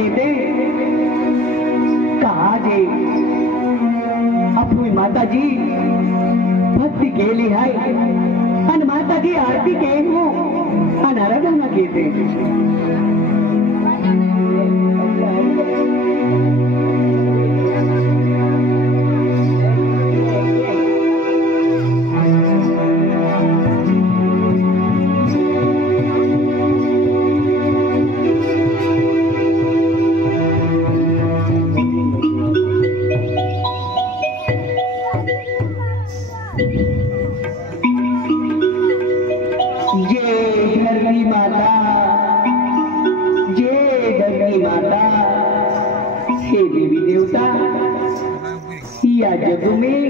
कहते कहा जे अपनी माता जी भक्ति के लिए है अन माता जी आरती के हो अन आराधना कहते जग में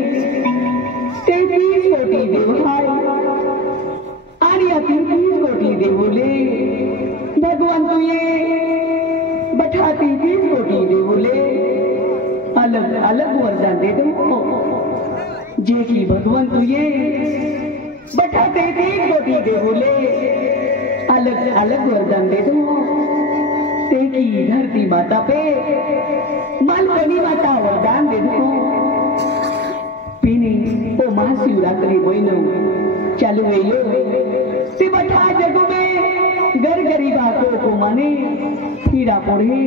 33 कोटि देव हाय आर्या 33 कोटि देवोले भगवान तो ये बैठा 33 कोटि देवोले अलग अलग वरदान दे दो जे की भगवान तो ये बैठा 33 कोटि देवोले अलग अलग वरदान दे दो ते की धरती माता पे मालवनी माता वरदान दे दो तो महाशिवरात्रि महीनो चालू है ते बठा जगो में घर गरीबा को माने हीरा पढ़े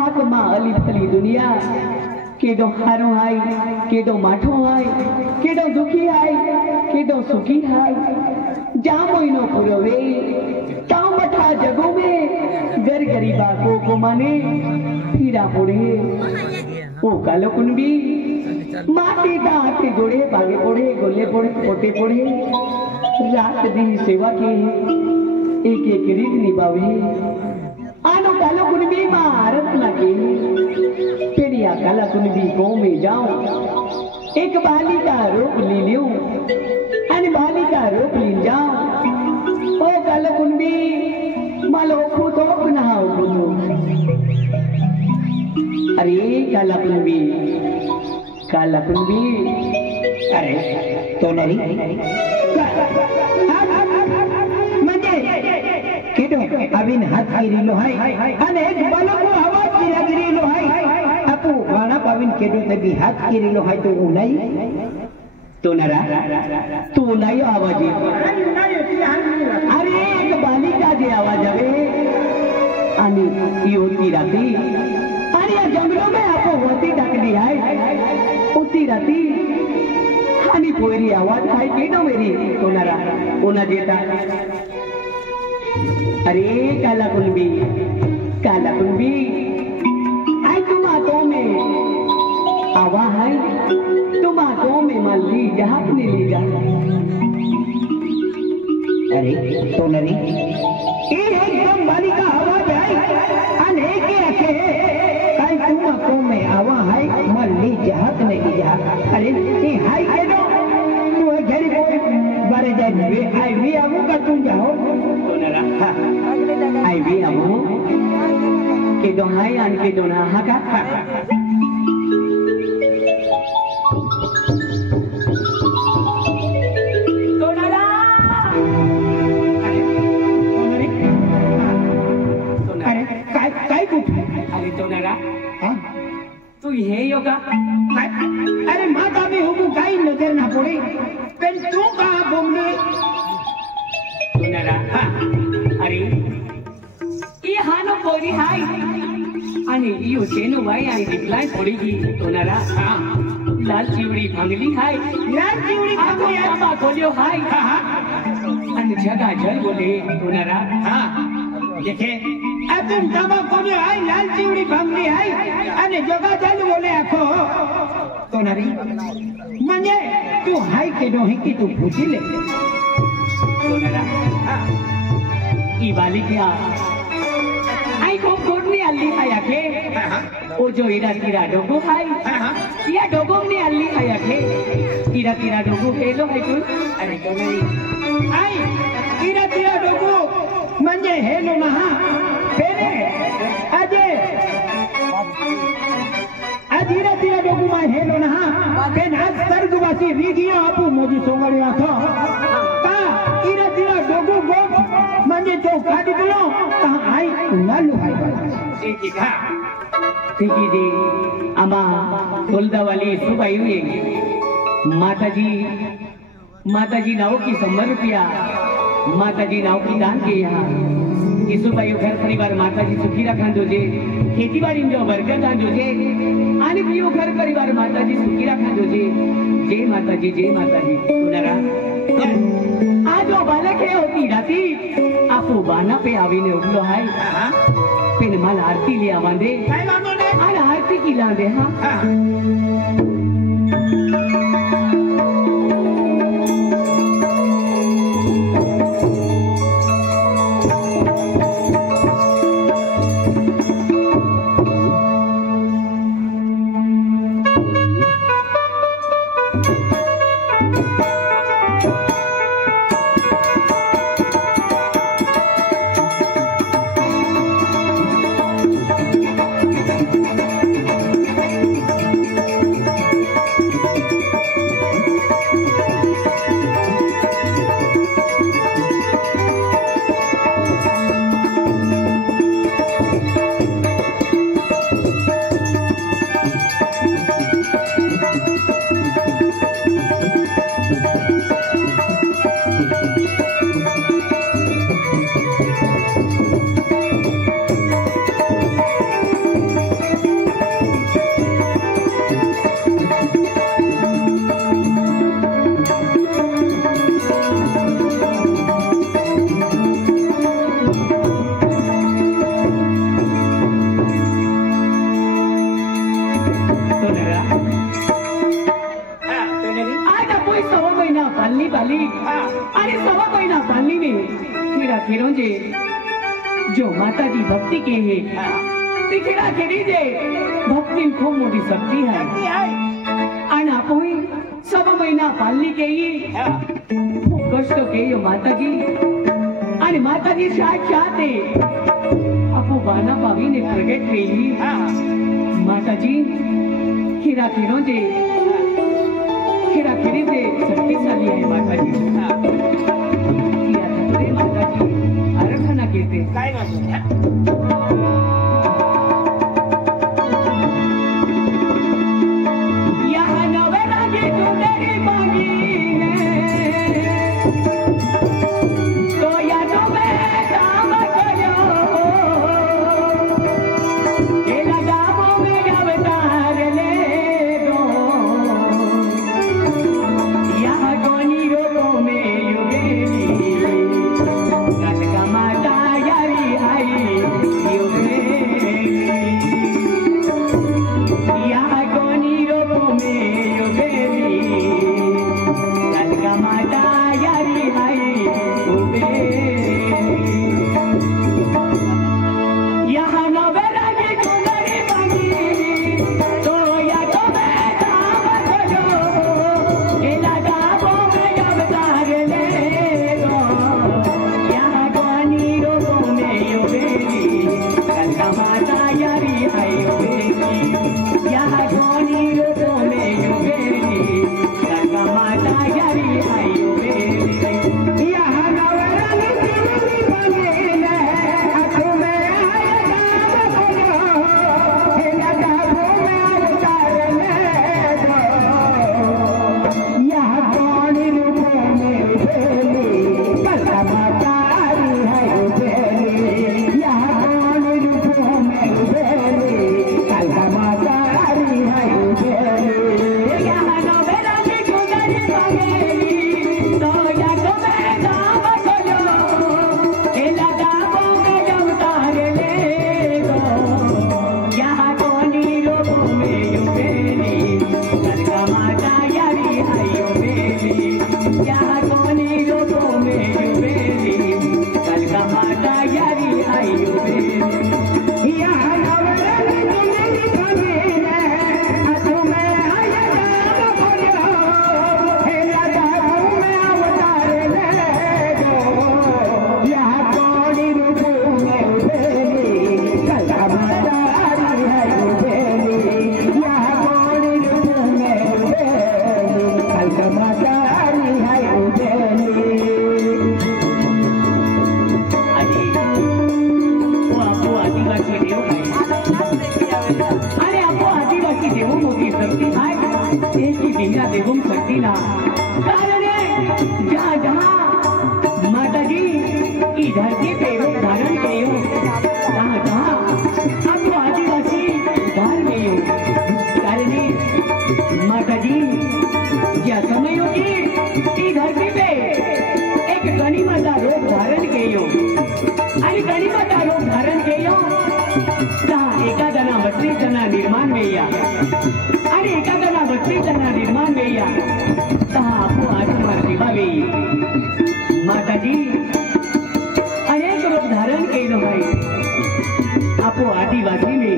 आक मां अली फली दुनिया केडो हारो हाय केडो माठो हाय केडो दुखी हाय केडो सुखी हाय जा महीनो पूरो वे ताऊ बठा जगो में घर गरीबा को माने हीरा पढ़े ओ कालो कुनबी माटी दा हाथे जोड़े भागे पड़े गोले पड़े पोटे पड़े रात दिन सेवा के एक एक रीत निभावे आनो कालो कुनबी मां आराधना के पेड़िया काला कुनबी गांव में जाऊं एक बालिका रूप ले लूं अन बालिका रूप ले जाऊं ओ कालो कुनबी मालो खुद अपना हो अरे काला कुनबी काला कुनबी अरे तो नहीं म्हणजे केडो अविन हाथ गिरीलो हाय अने एक बालको आवाज गिरीलो हाय अपू वाणा पाविन केडो तबी हाथ गिरीलो हाय तो उनाई तो नरा तो उनाई आवाज अरे एक बालिका जे आवाज आवे आणि ई होती राती अरे जंगलों में आपको होती डकली है उती राती हानी पोरी आवाज आई केडो मेरी तोनारा ओना जेता अरे काला कुनबी आई तुम आंखों में आवा है तुम आंखों में मल्ली जहां ने ली जा अरे तोनरी ये एकदम बालिका आवाज आई अने के आके काई तुम आंखों में आवा है मल्ली जहां ने ली जा अरे ये हाय केडो तू घरी बारे जाए वे आई भी आमू का तुम जाओ तोनरा आई भी आमू के दो हाय आन के दो ना हाका तू हे योगा अरे माता भी हुकू काई नजर ना पड़े पेन तू कहां घूमने तू नरा अरे ये हानो पोरी हाय आणि यो सेनो भाई आई दिखलाई पड़ेगी तो नरा लाल चिवड़ी भांगली हाय लाल चिवड़ी भागो यार बा खोलियो हाय अन जगह जल बोले तो नरा देखे अतुम तमा कोने हाय लाल चिवड़ी भांगली हाय अने जगह जल बोले आखो तो नरी मने तू हाय के दो है कि तू पूछी ले तो नरा ई वाली क्या आई को कोडनी अल्ली आया के ओ जो इरा तिरा डोगो हाय या डोगो ने अल्ली आया के इरा तिरा डोगो हेलो है तू अरे तो नहीं आई इरा तिरा डोगो म्हणजे हेलो ना पेरे अजे अजीरा तिरा डोगो मा हेलो ना पेन आज सर्गवासी रीगिया आपू मोजी सोंगड़िया था का इरा तिरा डोगो गो म्हणजे तो काढी दिलो आई नालू हाय ठीक है ठीक है जी आमा तोलदा वाली सुबाई हुई माताजी नाव की 100 रुपया माताजी नाव की दान के यहाँ ईसुबाई घर परिवार माताजी सुखी रखा जोजे खेती बाड़ी जो बरकत जोजे आणि पियो घर परिवार माताजी सुखी रखा जोजे जय माताजी सुनरा आज वो बालक है होती राती आपो बाना पे आवीने उगलो हाय पेन माल आरती लिया वांदे काय वांदो ने आणि आरती की लांदे हां जो माताजी भक्ति के है तिखिरा केरी जे भक्ति खूब मोटी शक्ति है आणि आपण 6 महिना पालनी के खूब कष्ट के यो माताजी आणि माताजी साक्षाते आपो बाना पावीने प्रगट केली माताजी खिरा केरो जे खिरा केरी जे शक्तिशाली आहे माताजी माताजी आराधना करते काय यहाँ नवेला की तू मेरी मांगीने तो या तो मैं काम करो ये लगावो में अवतार ले दो यहाँ कोनी रोको में युगेली माता यारी शक्ति हाय एक ही बिना देवम शक्ति ना कारणे जहाँ जहाँ माता जी की धरती पे रूप धारण किए हो जहाँ जहाँ आपको आदिवासी उधार गए हो कारणे माता जी या समयों की धरती पे एक गणिमाता रूप धारण किए हो आणि गणिमाता रूप धारण किए हो जहाँ एकादना 32 जना निर्माण वेया आणि एकादना 32 जना निर्माण वेया जहाँ आपको आत्मा सेवा वेई माताजी अनेक रूप धारण केलं भाई आपो आदिवासी में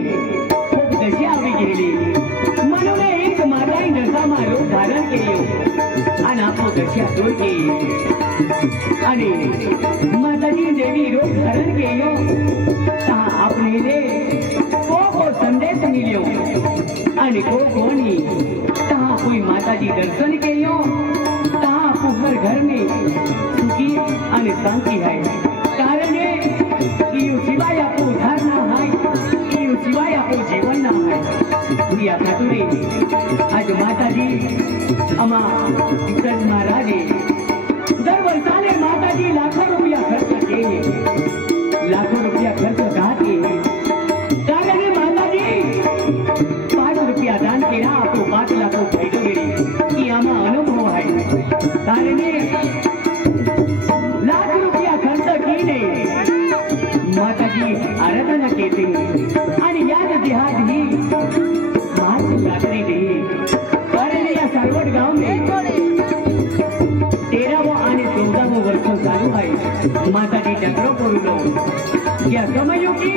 खूप दशा आवी गेली म्हणून एक माताई नसामा रूप धारण केलं आणि आपो दशा दूर केली आणि माताजी देवी रूप धारण केलं तहाँ आपने ले को संदेश मिलो आणि कोणी तहाँ कोई माताजी दर्शन केयो तहाँ आपको घर में सुखी आणि शांति है कारणे इयो सिवाय आपको उद्धार ना है इयो सिवाय आपको जीवन ना है या खातुरे आज माताजी अमा विठ्ठल महाराजे दर वर्षाले माताजी लाखों रुपया खर्च किए लाखों रुपया खर्च करते कारणे माताजी 5 रुपया दान केला आपको 5 लाख भेटो गेली की आमा अनुभव आहे कारणे लाख रुपया खर्च केले माताजी आराधना केली आणि याच देहात ही महाशिवरात्री दिली कारणे या सारवड गाव में 13वं आणि 14वं वर्ष चालू आहे माताजी जत्रो करू या समयों की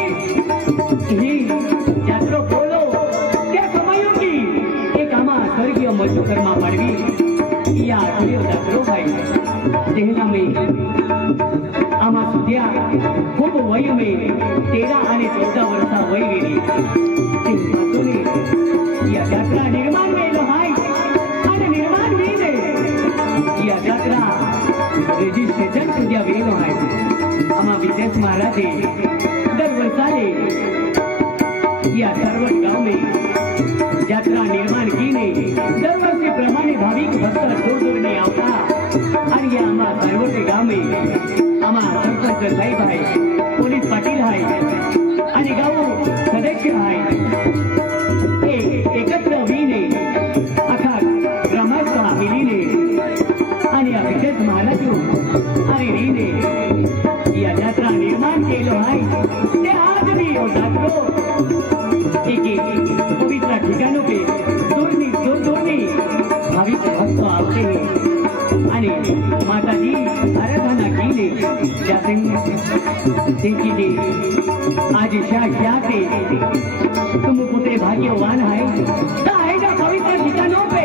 ही जत्रो बोलो त्या समयों की एक आमा स्वर्गीय मधुकर्मा पाडवी या आठवड्यो जत्रो भाई तेहला में आमा सुद्या खूप वय में 13 आणि 14 वर्षा वय गेली या जत्रा निर्माण वेलो हाय आणि निर्माण वेले या जत्रा रजिस्ट्रेशन सुद्या वेलो हाय आमा विद्यास महाराजे दर वर्षाले या सरवट गाव में यात्रा निर्माण कीने दर वर्षी प्रमाणे भाविक भक्त दूर दूर ने आवता आणि या आमा सरवट गाव में आमा सरपंच साहेब आहे पोलीस पाटील आहे आणि गाव सदस्य आहे एकत्र वीने अखा ग्रामस्थ मिलीने आणि विद्यास महाराज आणि रीने या यात्रा निर्माण केलो आहे ते आज भी जात्रो एक पवित्र ठिकाणों पे दूर भाविक भक्त आते हैं आणि माताजी आराधना केली जाते देखिए आज शाख्याते तुम पुत्रे भाग्यवान है ना पवित्र ठिकानों पे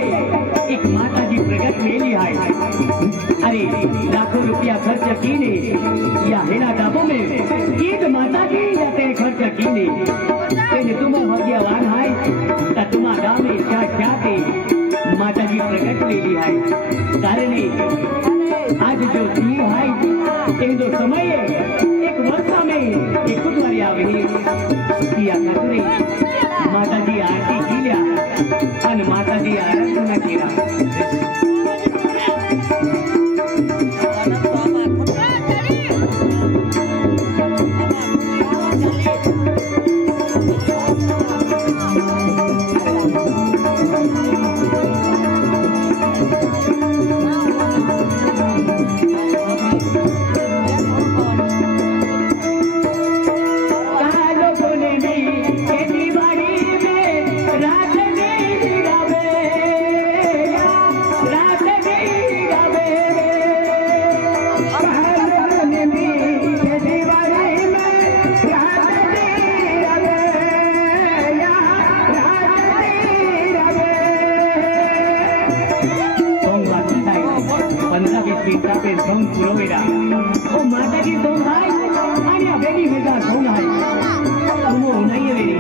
एक माताजी प्रगट मेली है अरे लाखों रुपया खर्च कीने या हेना दाबों में एक माताजी जाते खर्च कीने तुम भाग्यवान है तुम्हारा गाँव में शाख्याते माताजी प्रगट मेली है कारणे आज जो दी है जो समय एक वर्षा में एक कुछ आवे किया खातुरे माताजी आरती केल्या आणि माताजी आराधना केला माताजी सोंग हाय आणि बेनी वेदा सोंग हाय तुमो नाही वेरी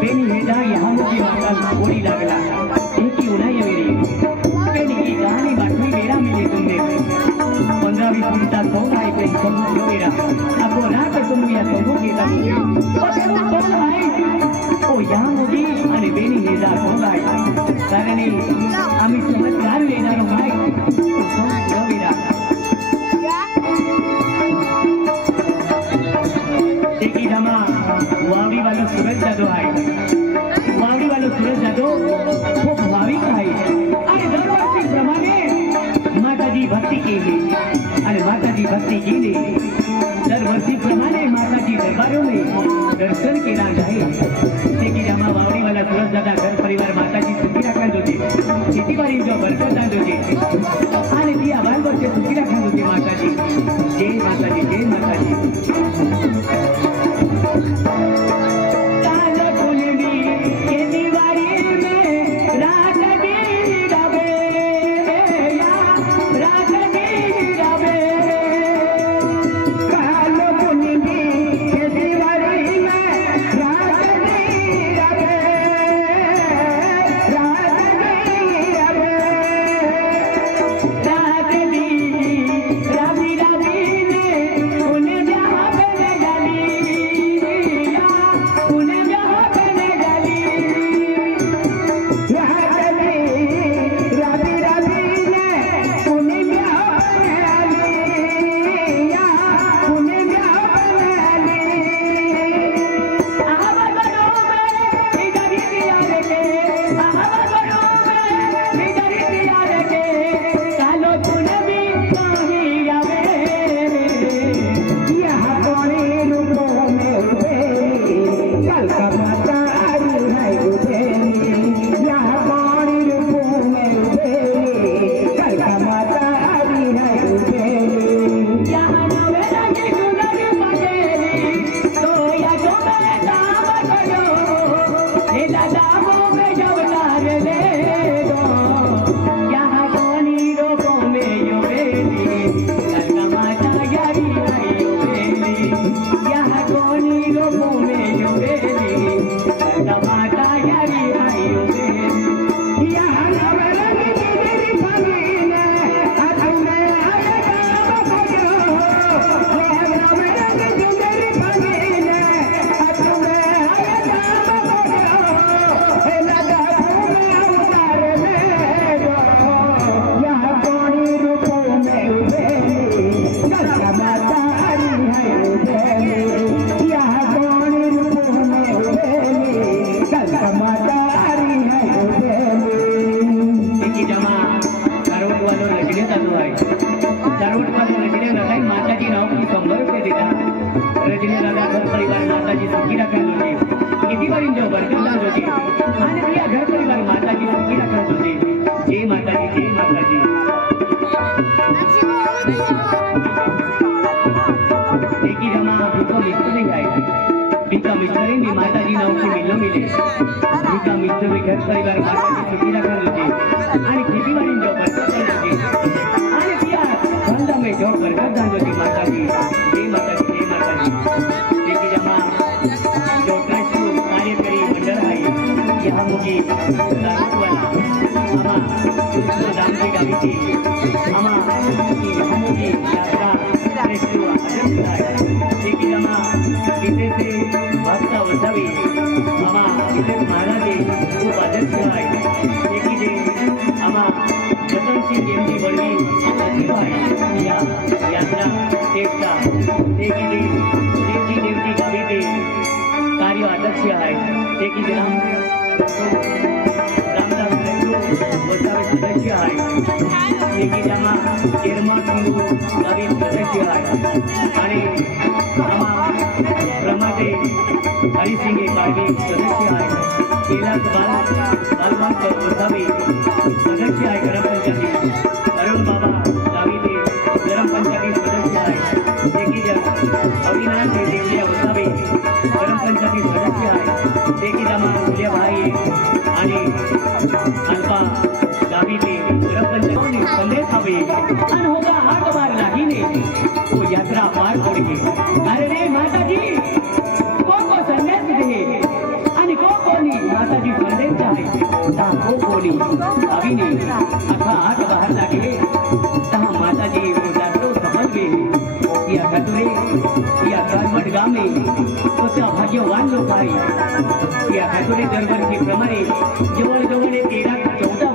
बेनी वेदा यहाँ मुझे माता गोली लागला एक ही उन्हाई वेरी बेनी की कहानी बातमी मेरा मिले तुमने 15-20 मिनिटात सोंग हाय बेनी सोंग मेरा आपको ना कर तुम या सोंग घेता ओ यहाँ मुझे आणि आम्ही चमत्कार येणारो भाई देखी जमा वावड़ी वालों सूरज जादव है वावड़ी वालों सूरज जादव खूप भाविक आहे आणि दरवर्षी प्रमाणे माताजी भक्ती केली आणि माताजी भक्ती केली दरवर्षी प्रमाणे माताजी दरबारों में दर्शन केला जाए देखी जमा वावड़ी वाला सूरज दादा घर परिवार माताजी सुखी राखत होते किती बारी जो बरकत दाद होते आणि ती आभार वर्षे सुखी राखत होते माताजी जय माताजी जय माताजी भाग्यवान लोक आहे या हातोडी दरवर्षी प्रमाणे जवळ जवळ 13-14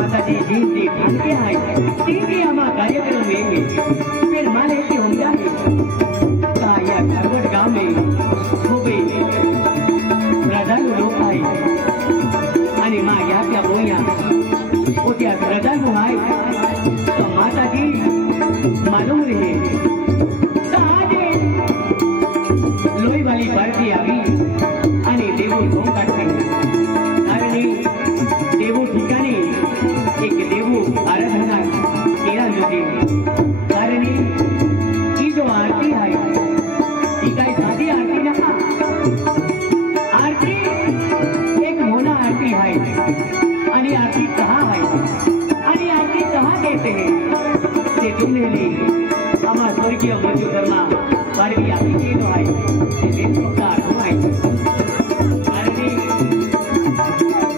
माता जी जी ठान के आए तीन आमा कार्यक्रम में फिर माने की होंगे या खरगोट गांव में खूब श्रद्धालु लोग आए आणि माँ या क्या बोलिया वो क्या श्रद्धालु आए तो माता जी मालूम रहे लोही वाली पार्टी अभी आणि देवू ढोंग काढते आणि देवू ठिकाणी एक देवू आराधना केला होती कारण ही जो आरती आहे ही काही साधी आरती नका आरती एक मोना आरती आहे आणि आरती कहा आहे आणि आरती कहा कहते हैं ते तुम्हें आम्हा स्वर्गीय मजू कर्मा पाडवी आरती केलो आहे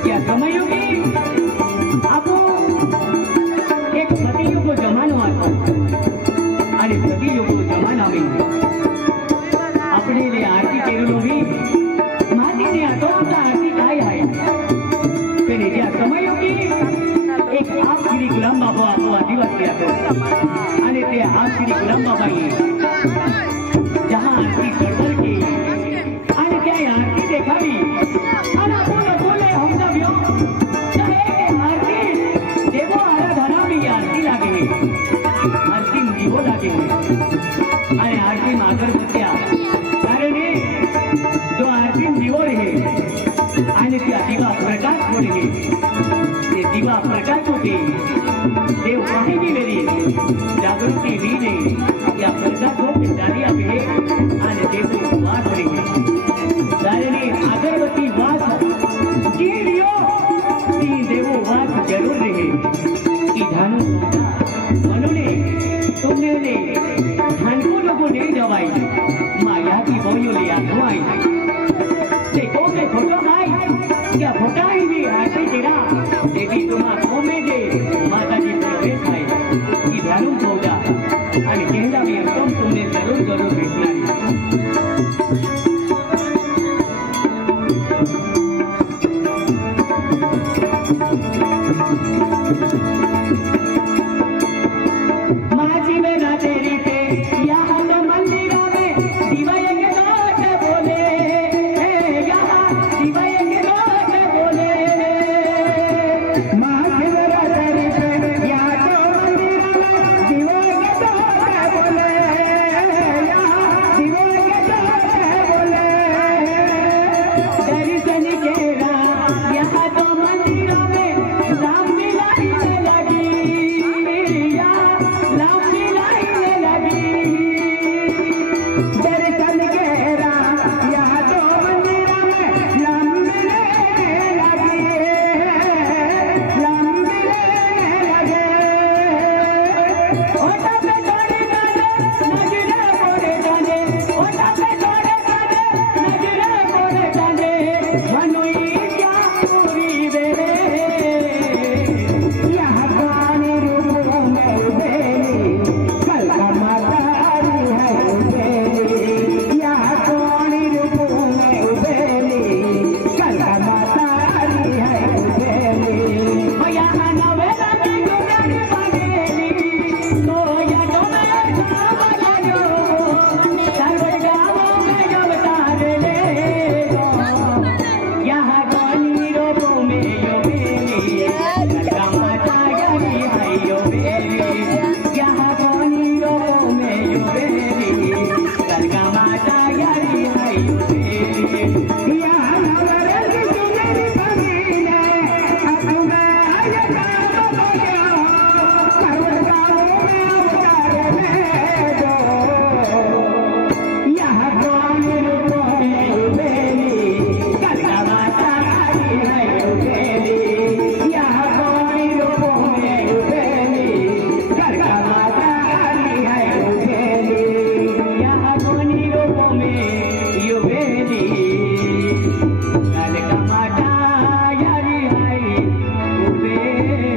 क्या समयोगी आपको एक सतीयुग जमानो आता आणि सतीयुग जमाना में अपने लिए आरती केलेलो भी मातीने आठवता आरती काय आहे पण ज्या समयोगी एक आप श्री गुलाम बाबा आपको आदिवासी आतो आणि ते आप श्री गुलाम बाबा जहां आरती गड़बड़ की आणि त्या आरती देखावी आणि बोले बोले हम सब यो चाहे आरती देवो आराधना में आरती लागे आरती दीवो लागे आणि आरती अगरबत्त्या कारण जो आरती दीवो रहे आणि त्या दिवा प्रकाश हो रहे ते दिवा प्रकाश होते देव काही भी मेरी जागृति भी नहीं या प्रकाश होते डालिया भी आणि देव वास रहे दारणे अगरबत्ती वास जी लियो ती देवो वास जरूर रहे की ध्यानो मनोने तुमने ने ध्यानको लोगों ने जवाई माया की बोलियो ले आगवाई देखो के फोटो आई क्या फोटा ही भी आरती तेरा देवी तुम्हा कोमे दे माता जी प्रवेश आहे की ध्यानो होगा आणि कहला भी एकदम तुमने जरूर जरूर भेटणार माझी वेला तेरी पे यहाँ तो मंदिरों में दिवाय के लोट बोले यहाँ दिवाय के लोट बोले माझी वेला तेरी पे यहाँ तो मंदिरों में दिवाय के लोट बोले यहाँ दिवाय के लोट बोले दर्शन केरा यहाँ तो मंदिरों में लंबी लाइन लगी लंबी लाइन लगी दर्शन केरा यहाँ तो मंदिरों में लंबी लाइन लगी लंबी लाइन लगे ओटा पे थोड़ी जाने नजरे मोड़े जाने ओटा पे थोड़े जाने नजरे मोड़े जाने मनोई क्या पूरी बेरे यहाँ पानी रूपों में उबेली कल का मातारी है उबेली यहाँ पानी रूपों में उबेली कल का मातारी है उबेली यहाँ नवेला की गुजर बनेली तो या तो मैं बना लो सर्व गाँवों में जब तारे ले यहाँ पानी रूपों में उबेली कल का माता यारी है उबेली यहाँ पानी रूपों में उबेली कल का माता यारी है उबेली यहाँ नवरस सुंदर बनीने अतुमे आयता बनिया सर्व गाँवों में अवतार में दो यहाँ पानी रूपों में उबेली कल का माता यारी है उबेली यहाँ पानी रूपों में उबेली कल का माता यारी है उबेली यहाँ पानी रूपों में उबेली कल का माता यारी है उबेली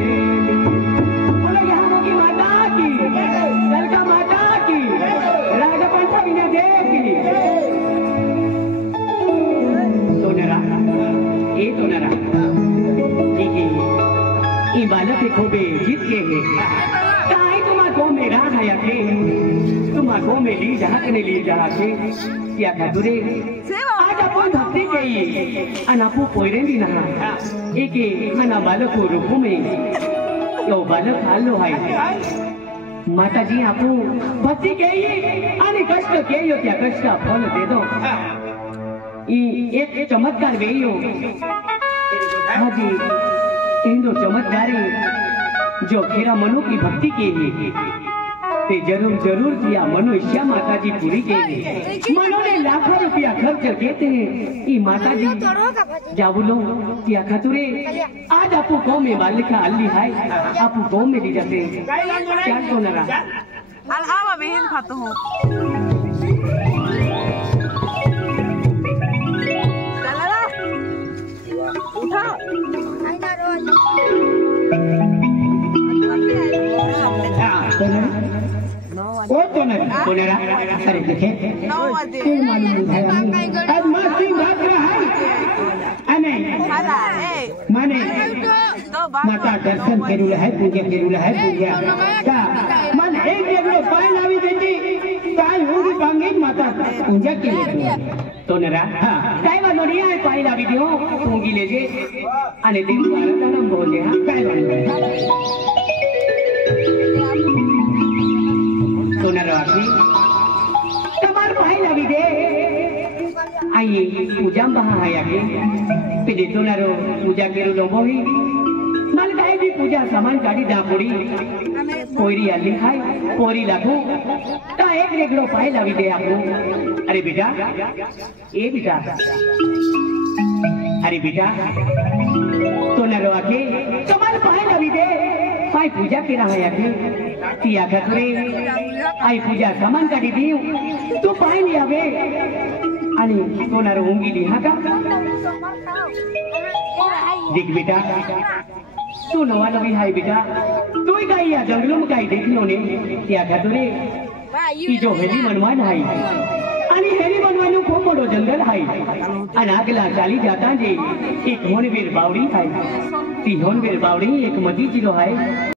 बालक के खोबे जीत के है काहे तुम्हारे गाँव में रहा है के तुम्हारे गाँव में ली जहाँ के ली जहाँ के क्या खातुरे आज अपन भक्ति के अनापू पोयरे भी नहा एक अना बालक को रूपों में तो बालक हालो है माता जी आपू भक्ति के आने कष्ट के यो क्या कष्ट फल दे दो एक चमत्कार वे यो हाँ जी इन दो चमत्कारी जो खेरा मनु की भक्ति के लिए ते जरूर जरूर किया मनुष्य माता जी पूरी के लिए मनु ने लाखों रुपया खर्च करते हैं ये माता जी जा बोलो क्या खतुरे आज आपको गाँव में बालिका अल्ली है आपको गाँव में ली जाते हैं क्या तो नरा अल्लाह में हिंद खातो हूँ उठा कौन अरे देखे मालूम है अब मासी बात रहा है नहीं माने माता दर्शन करू है पूजा करू है पूजा का मन एक जगह पाए लावी देती काय होगी बांगे माता पूजा के लिए तो नरा हां काय वालो नहीं है पाए लावी दियो पूंगी ले जे अने दिन बारा तनम बोले हां काय वालो तो नरा की कमार पाए लावी दे आइए पूजा बहा है आगे पे तो नरो पूजा करू लोगो ही मन काय भी पूजा सामान गाड़ी दा पड़ी कोईरी अल्ली खाए कोरी लागू ता एक रेगड़ो पाए लावी दे आपको अरे बेटा ए बेटा अरे बेटा तो नरो आके कमाल पाए लावी दे पाई पूजा के रहा है आके तिया करे आई पूजा सामान गाड़ी दी तू पाए नहीं आवे आणि तो नरो होंगी लिहा का देख बेटा तू नवा नवी हाय बेटा तू ही काही या जंगलों में काही देखलो ने क्या खातुरे की जो हेली मनवान हाय आणि हेली मनवानो खूप मोठो जंगल हाय आणि आगला चाली जाता जे एक होनवीर बावडी हाय ती होनवीर बावडी एक मधी जिलो हाय